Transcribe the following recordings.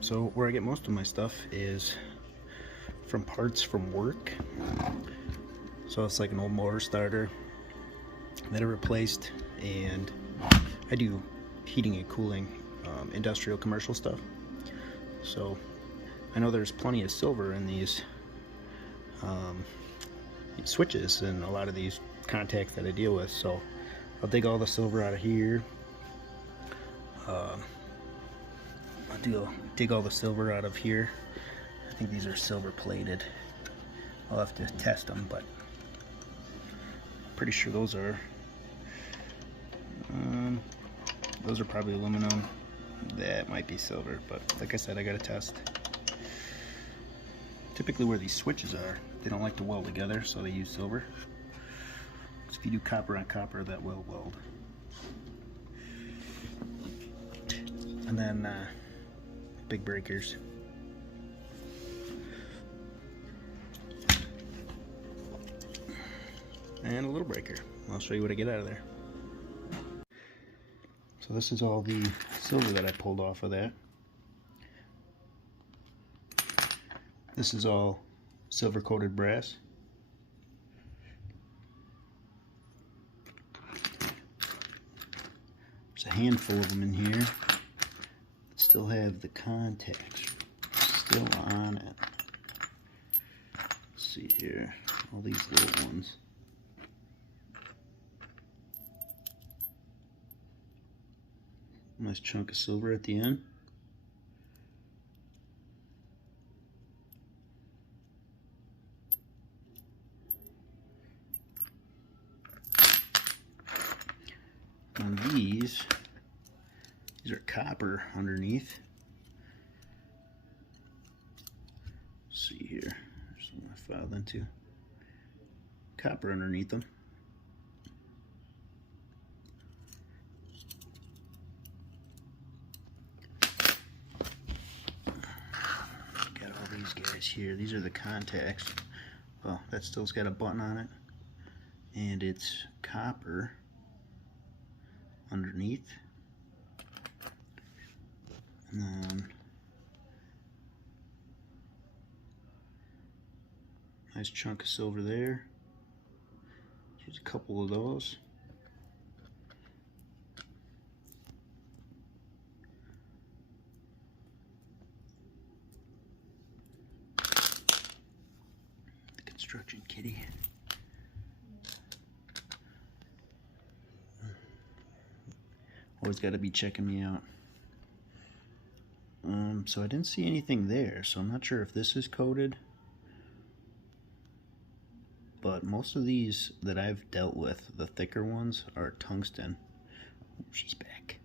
So where I get most of my stuff is from parts from work. So it's like an old motor starter that I replaced, and I do heating and cooling, industrial commercial stuff. So I know there's plenty of silver in these switches and a lot of these contacts that I deal with. So I'll dig all the silver out of here. I'll dig all the silver out of here. I think these are silver plated. I'll have to test them, but pretty sure those are probably aluminum. That might be silver, but like I said, I gotta test. Typically where these switches are, they don't like to weld together, so they use silver. So if you do copper on copper, that will weld. And then big breakers. And a little breaker. I'll show you what I get out of there. So this is all the silver that I pulled off of that. This is all silver coated brass. There's a handful of them in here that still have the contacts still on it. Let's see here, all these little ones. Nice chunk of silver at the end. And these are copper underneath. Let's see here, there's something I filed into. Copper underneath them. Got all these guys here. These are the contacts. Well, that still's got a button on it, and it's copper underneath, and then nice chunk of silver there. Here's a couple of those. The construction kitty. Always got to be checking me out. So I didn't see anything there, so I'm not sure if this is coated. But most of these that I've dealt with, the thicker ones, are tungsten. Oh, she's back.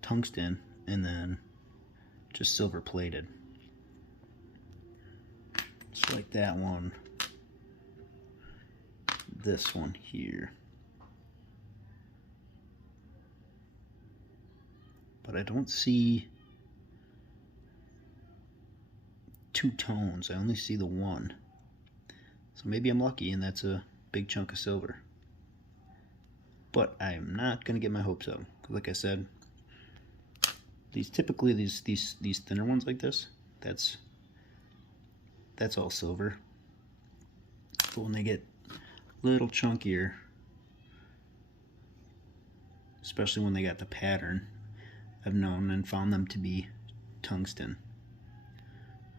Tungsten, and then just silver plated. Just like that one. This one here. But I don't see two tones. I only see the one. So maybe I'm lucky and that's a big chunk of silver. But I'm not gonna get my hopes up. Like I said, these typically these thinner ones like this, that's all silver. But when they get a little chunkier, especially when they got the pattern, I've known and found them to be tungsten,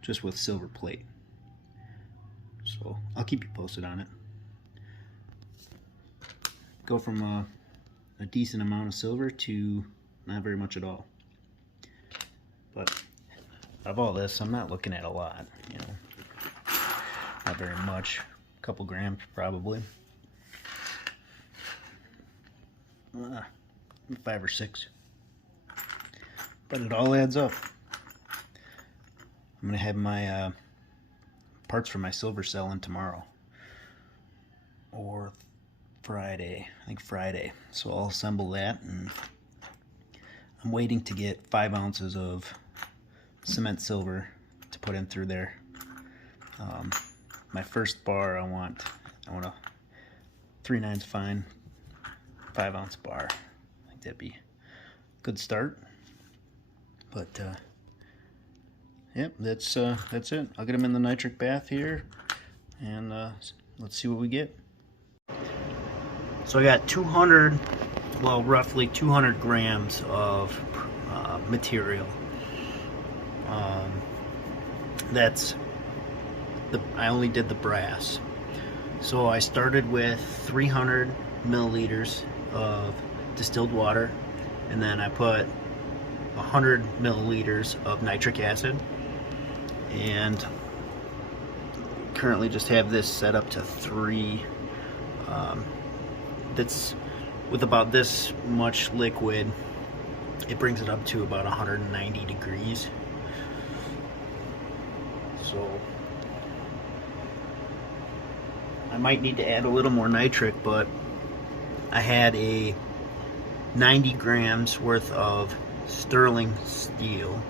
just with silver plate. So I'll keep you posted on it. Go from a decent amount of silver to not very much at all. But out of all this, I'm not looking at a lot, you know, not very much, a couple grams probably, 5 or 6. But it all adds up. I'm gonna have my parts for my silver selling tomorrow or Friday. I think Friday. So I'll assemble that, and I'm waiting to get 5 ounces of cement silver to put in through there. My first bar, I want a 3/9 fine 5-ounce bar. I think that'd be a good start. But Yep, that's it. I'll get them in the nitric bath here, and let's see what we get. So I got 200, well, roughly 200 grams of material. I only did the brass. So I started with 300 milliliters of distilled water, and then I put 100 milliliters of nitric acid, and currently just have this set up to 3. That's with about this much liquid, it brings it up to about 190 degrees. So I might need to add a little more nitric, but I had a 90 grams worth of sterling steel,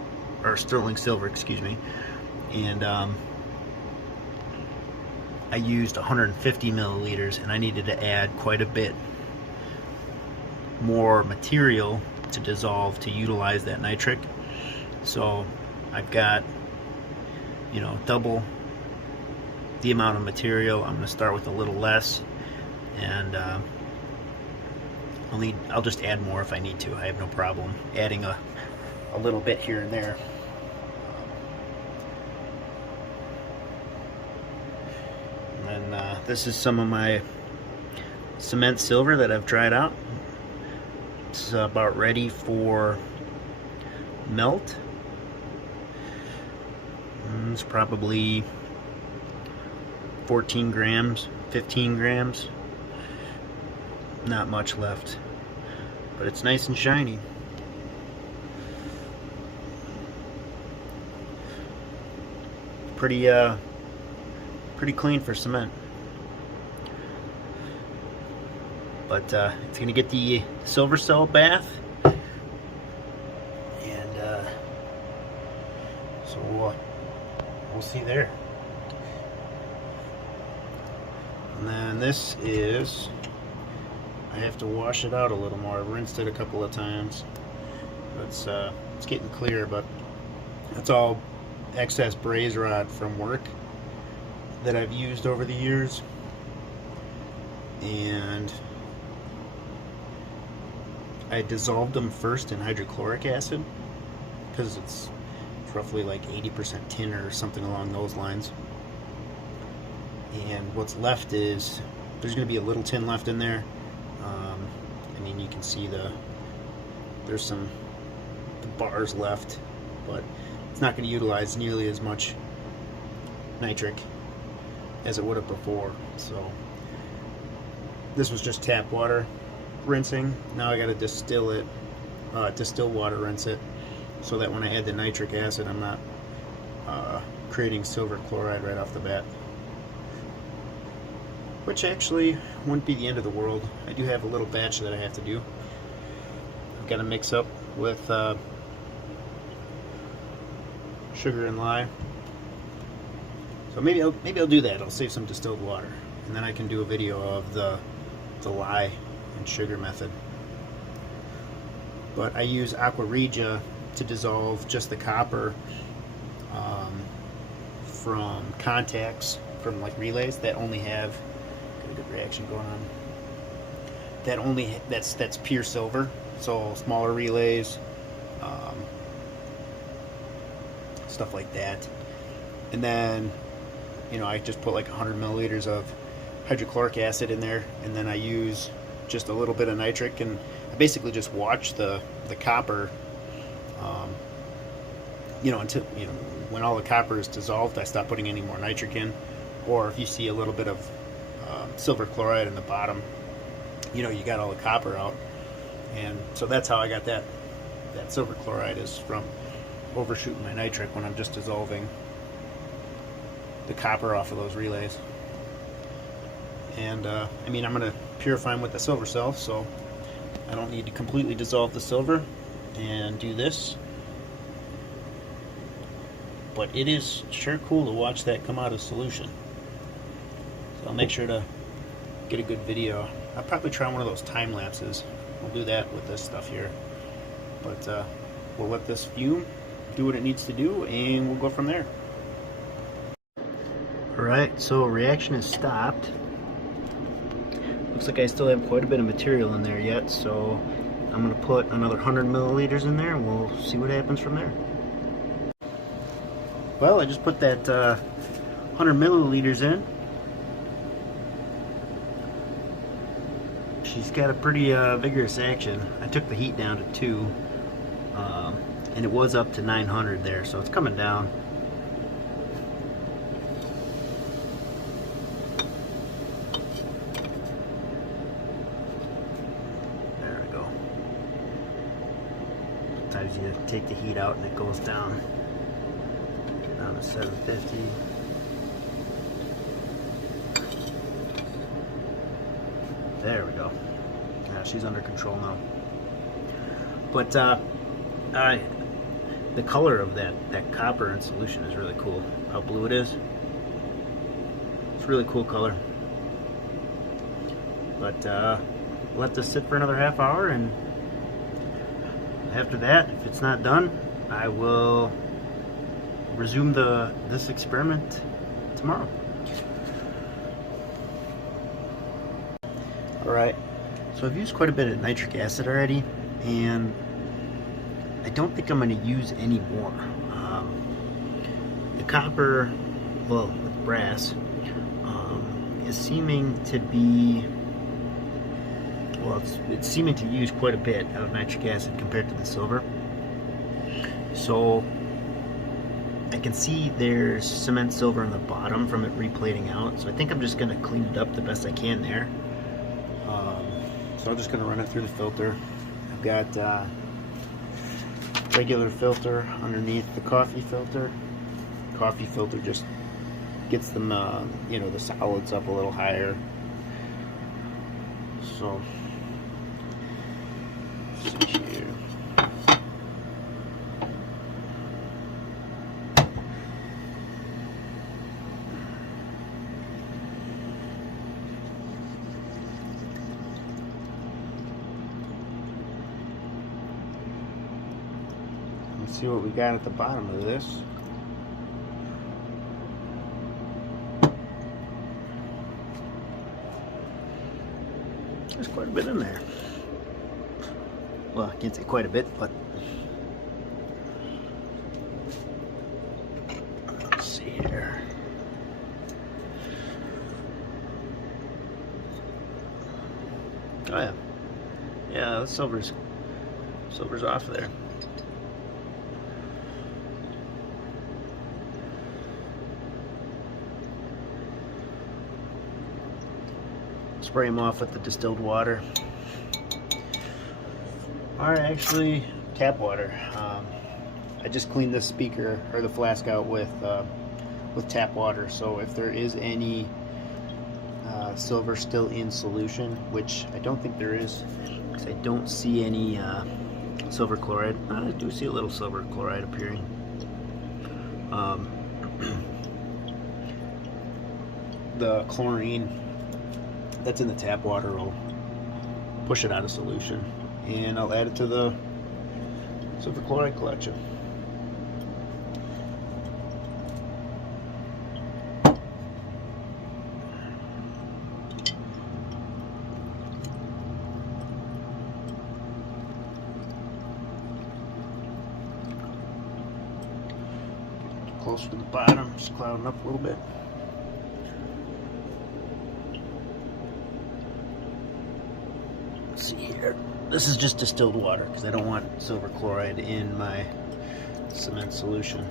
or sterling silver, excuse me, and I used 150 milliliters, and I needed to add quite a bit more material to dissolve to utilize that nitric. So I've got, you know, double the amount of material. I'm going to start with a little less, and I'll just add more if I need to. I have no problem adding a little bit here and there. And this is some of my cement silver that I've dried out. It's about ready for melt. It's probably 14 grams, 15 grams. Not much left, but it's nice and shiny. Pretty clean for cement. But it's gonna get the silver cell bath, and so we'll see there. And then this is, I have to wash it out a little more. I've rinsed it a couple of times. It's getting clear, but it's all excess braze rod from work that I've used over the years, and I dissolved them first in hydrochloric acid because it's roughly like 80% tin or something along those lines. And what's left is, there's going to be a little tin left in there. I mean, you can see there's some bars left, but it's not going to utilize nearly as much nitric as it would have before. So this was just tap water rinsing. Now I got to distill it, distill water rinse it, so that when I add the nitric acid, I'm not creating silver chloride right off the bat. Which actually wouldn't be the end of the world. I do have a little batch that I have to do. I've got to mix up with sugar and lye. So maybe I'll do that. I'll save some distilled water, and then I can do a video of the lye and sugar method. But I use Aqua Regia to dissolve just the copper from contacts, from like relays that only have, got a good reaction going on, that only, that's pure silver. So smaller relays, stuff like that. And then, you know, I just put like 100 milliliters of hydrochloric acid in there, and then I use just a little bit of nitric, and I basically just watch the copper, you know, until, you know, when all the copper is dissolved, I stop putting any more nitric in. Or if you see a little bit of silver chloride in the bottom, you know, you got all the copper out. And so that's how I got that silver chloride, is from overshooting my nitric when I'm just dissolving the copper off of those relays. And I mean, I'm going to purify them with the silver cell, so I don't need to completely dissolve the silver and do this. But it is sure cool to watch that come out of solution. So I'll make sure to get a good video. I'll probably try one of those time lapses. We'll do that with this stuff here. But we'll let this fume, do what it needs to do, and we'll go from there. Alright, so reaction has stopped. Looks like I still have quite a bit of material in there yet, so I'm going to put another 100 milliliters in there and we'll see what happens from there. Well, I just put that 100 milliliters in. She's got a pretty vigorous action. I took the heat down to 2, and it was up to 900 there, so it's coming down. There we go. Sometimes you take the heat out and it goes down. Down to 750. There we go. Yeah, she's under control now. But the color of that copper in solution is really cool. How blue it is. It's a really cool color. But let this sit for another half hour, and after that, if it's not done, I will resume this experiment tomorrow. Alright, so I've used quite a bit of nitric acid already, and I don't think I'm going to use any more. The copper, well, with brass, is seeming to be, well, it's seeming to use quite a bit of nitric acid compared to the silver. So I can see there's cement silver on the bottom from it replating out, so I think I'm just going to clean it up the best I can there. So I'm just going to run it through the filter. I've got regular filter underneath the coffee filter. Coffee filter just gets them, you know, the solids up a little higher. So, let's see here. Let's see what we got at the bottom of this. There's quite a bit in there. Well, I can't say quite a bit, but let's see here. Oh yeah, yeah, the silver's off there. Spray them off with the distilled water. Or actually, tap water. I just cleaned the speaker or the flask out with tap water. So if there is any silver still in solution, which I don't think there is, because I don't see any silver chloride. I do see a little silver chloride appearing. The chlorine that's in the tap water will push it out of solution, and I'll add it to the silver chloride collection. Closer to the bottom, just clouding up a little bit. See here, this is just distilled water because I don't want silver chloride in my cement solution.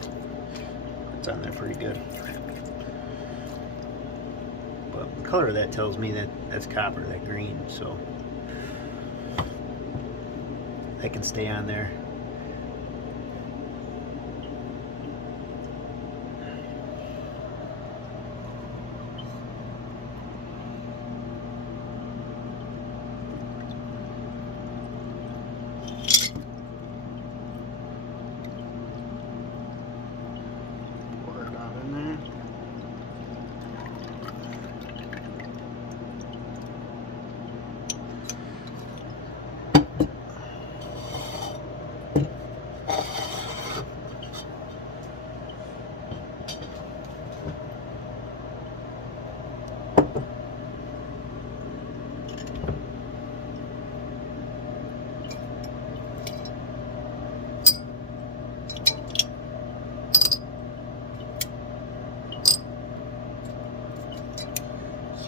It's on there pretty good, but the color of that tells me that that's copper, that green, so that can stay on there.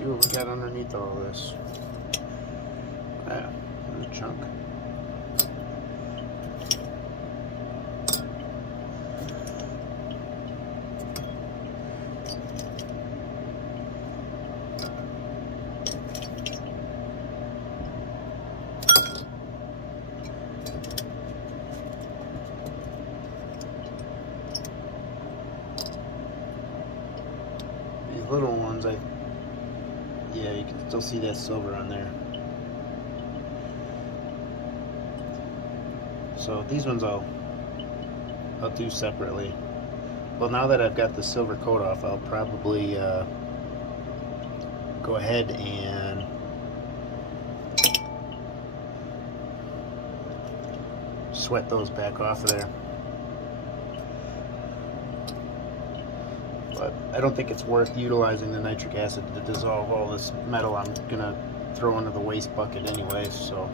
See what we got underneath all this. Ah, a chunk. These little ones, yeah, you can still see that silver on there. So these ones I'll do separately. Well, now that I've got the silver coat off, I'll probably go ahead and sweat those back off of there. But I don't think it's worth utilizing the nitric acid to dissolve all this metal I'm gonna throw into the waste bucket anyways, so.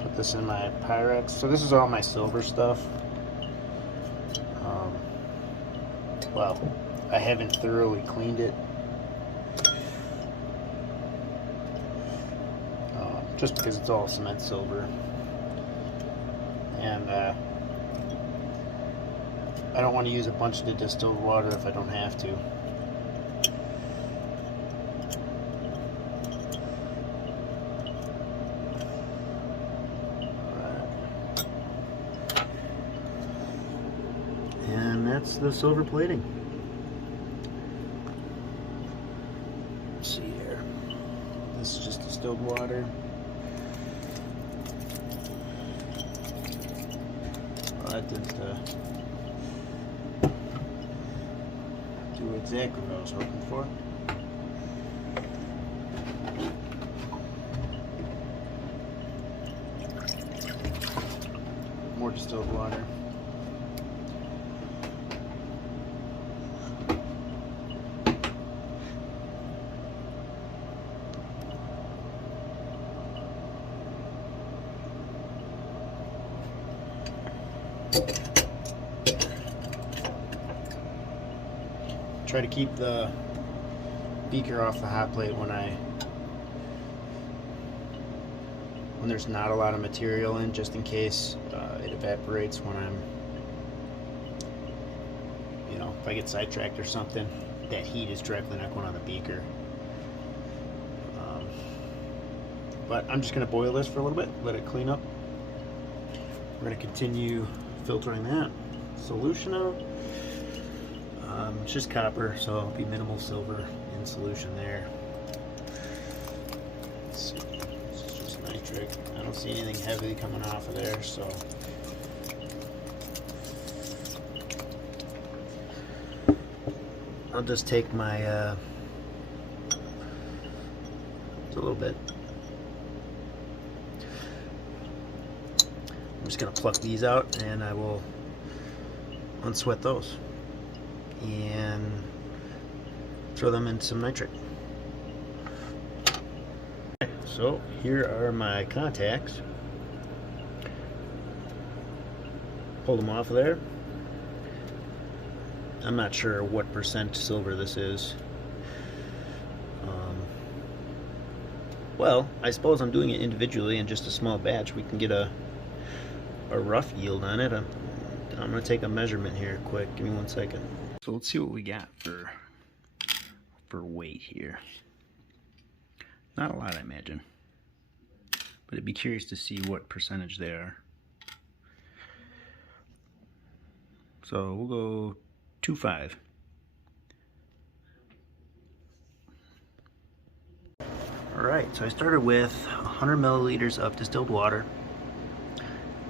Put this in my Pyrex. So this is all my silver stuff. Well, I haven't thoroughly cleaned it. Just because it's all cement silver. And I don't want to use a bunch of the distilled water if I don't have to. And that's the silver plating. Let's see here. This is just distilled water. Well, that didn't do exactly what I was hoping for. More distilled water. Try to keep the beaker off the hot plate when there's not a lot of material in, just in case it evaporates when I'm, you know, if I get sidetracked or something, that heat is directly not going on the beaker. But I'm just going to boil this for a little bit, let it clean up. We're going to continue filtering that solution out. It's just copper, so it'll be minimal silver in solution there. Let's see. This is just nitric. I don't see anything heavy coming off of there, so. I'll just take my, it's a little bit. I'm just going to pluck these out and I will unsweat those and throw them in some nitric. So here are my contacts. Pull them off of there. I'm not sure what percent silver this is. Well, I suppose I'm doing it individually in just a small batch. We can get a rough yield on it. I'm going to take a measurement here quick. Give me 1 second. So let's see what we got for weight here. Not a lot, I imagine, but I'd be curious to see what percentage they are. So we'll go 2.5. Alright, so I started with 100 milliliters of distilled water,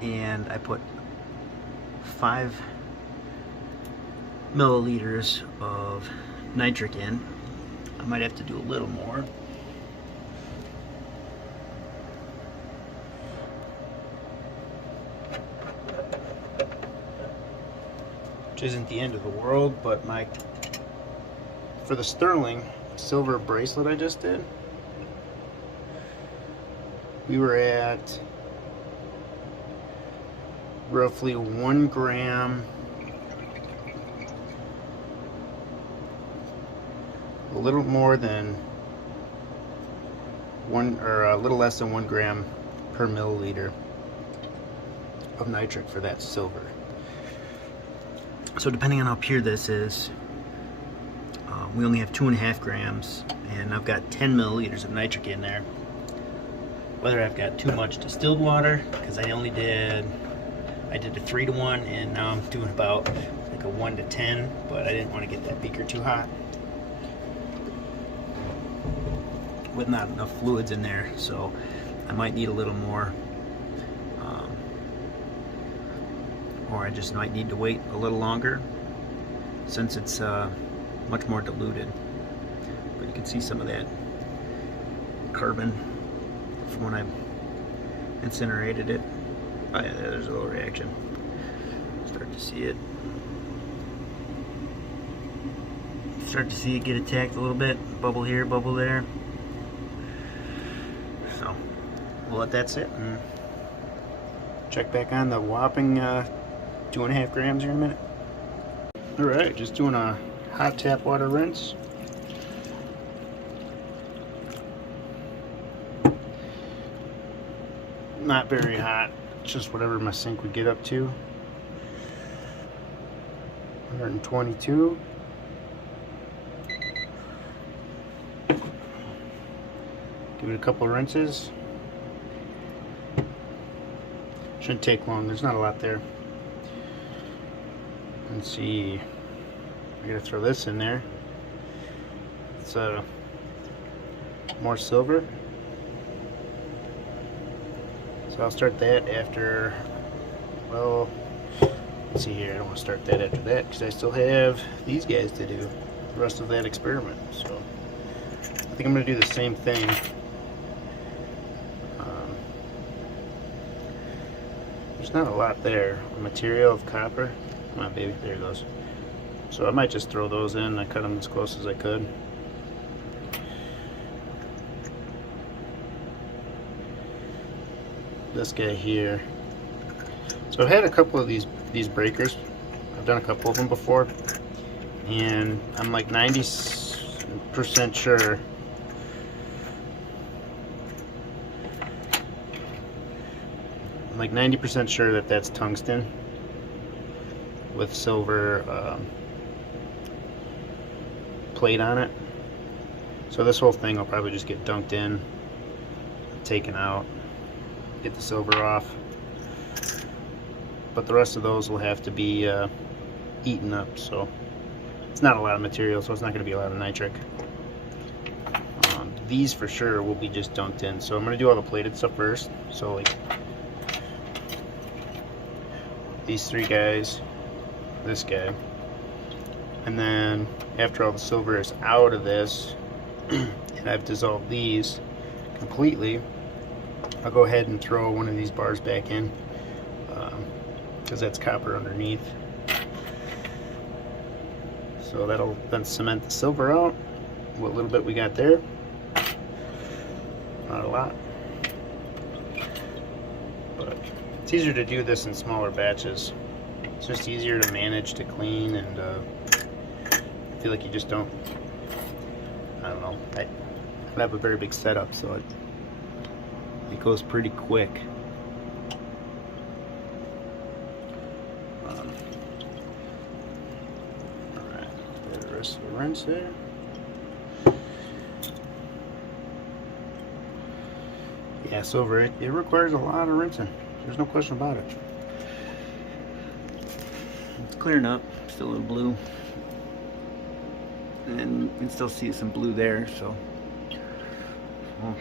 and I put 5 milliliters of nitric in. I might have to do a little more. Which isn't the end of the world, but for the sterling silver bracelet I just did, we were at roughly 1 gram little more than a little less than 1 gram per milliliter of nitric for that silver. So depending on how pure this is, we only have 2.5 grams, and I've got 10 milliliters of nitric in there. Whether I've got too much distilled water, because I did a 3 to 1, and now I'm doing about like a 1 to 10, but I didn't want to get that beaker too hot with not enough fluids in there, so I might need a little more, or I just might need to wait a little longer since it's much more diluted. But you can see some of that carbon from when I incinerated it. Oh yeah, there's a little reaction. Start to see it. Start to see it get attacked a little bit. Bubble here, bubble there. So we'll let that sit and check back on the whopping 2.5 grams here in a minute. Alright, just doing a hot tap water rinse. Not very hot, just whatever my sink would get up to. 122. Give it a couple of rinses. Shouldn't take long, there's not a lot there. Let's see, I gotta throw this in there. It's more silver. So I'll start that after, well, let's see here, I don't want to start that after that because I still have these guys to do the rest of that experiment. So I think I'm going to do the same thing. There's not a lot there. A material of copper. Come on, baby, there it goes. So I might just throw those in. I cut them as close as I could. This guy here. So I've had a couple of these breakers. I've done a couple of them before, and I'm like 90% sure that that's tungsten with silver plate on it. So this whole thing will probably just get dunked in, taken out, get the silver off, but the rest of those will have to be eaten up. So it's not a lot of material, so it's not going to be a lot of nitric. These for sure will be just dunked in, so I'm going to do all the plated stuff first. So like these 3 guys, this guy, and then after all the silver is out of this and I've dissolved these completely, I'll go ahead and throw one of these bars back in because that's copper underneath. So that'll then cement the silver out. What little bit we got there, not a lot, but it's easier to do this in smaller batches. It's just easier to manage, to clean, and I feel like you just don't, I don't know, I don't have a very big setup, so it goes pretty quick. Alright, the rest of the rinse there. Yeah, silver, it requires a lot of rinsing. There's no question about it. It's clearing up, still a little blue. And you can still see some blue there, so well,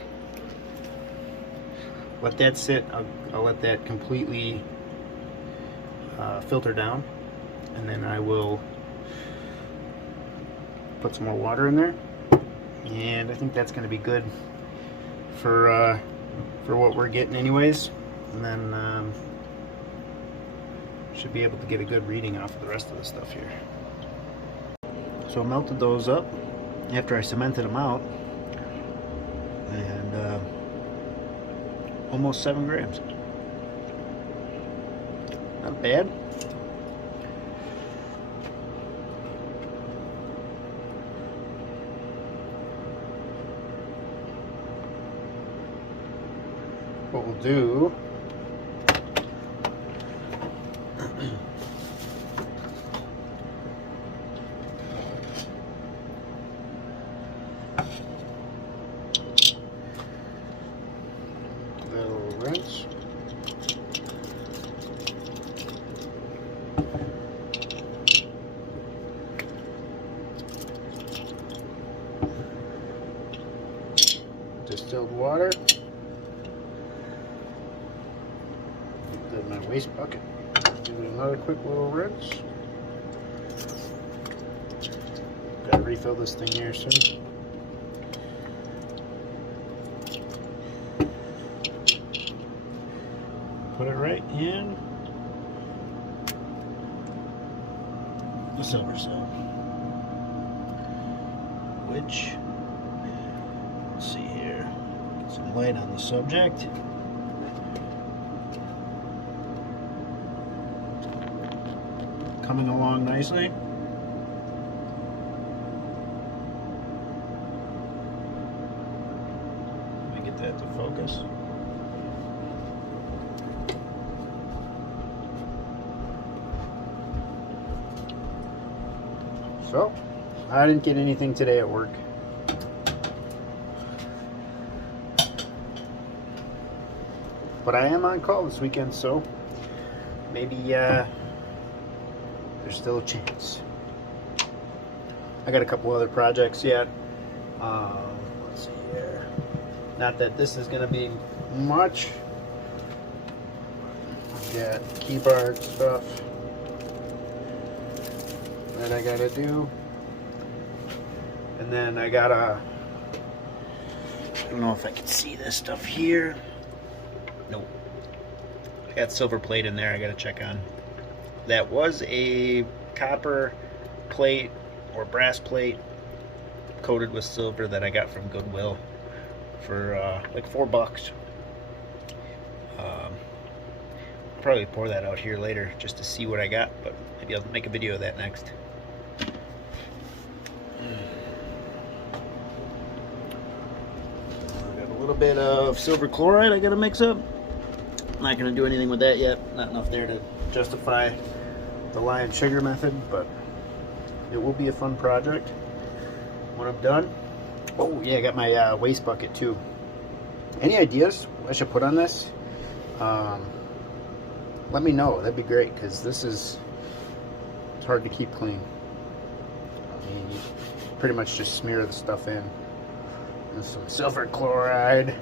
let that sit. I'll let that completely filter down, and then I will put some more water in there, and I think that's going to be good for what we're getting anyways, and then should be able to get a good reading off of the rest of the stuff here. So I melted those up after I cemented them out, and almost 7 grams. Not bad. what we'll do, little rinse. Distilled water. Then my waste bucket. Give it another quick little rinse. Gotta refill this thing here soon. Put it right in the silver cell, which, let's see here, get some light on the subject. Coming along nicely. Let me get that to focus. So, I didn't get anything today at work. But I am on call this weekend, so maybe there's still a chance. I got a couple other projects yet. Let's see here. Not that this is going to be much. I've got key bar stuff that I gotta do, and then I gotta, I don't know if I can see this stuff here. Nope. I got silver plate in there I gotta check on. That was a copper plate or brass plate coated with silver that I got from Goodwill for like $4. I'll probably pour that out here later just to see what I got, but maybe I'll make a video of that next. Got a little bit of silver chloride I gotta mix up. I'm not gonna do anything with that yet. Not enough there to justify the lye and sugar method, but it will be a fun project when I'm done. Oh yeah, I got my waste bucket too. Any ideas I should put on this? Let me know. That'd be great, because this is, it's hard to keep clean. I mean, you pretty much just smear the stuff in. There's some silver chloride.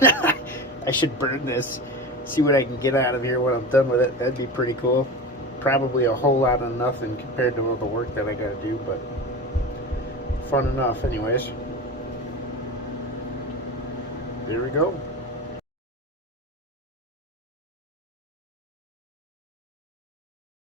I should burn this. See what I can get out of here when I'm done with it. That'd be pretty cool. Probably a whole lot of nothing compared to all the work that I gotta do, but fun enough anyways. There we go.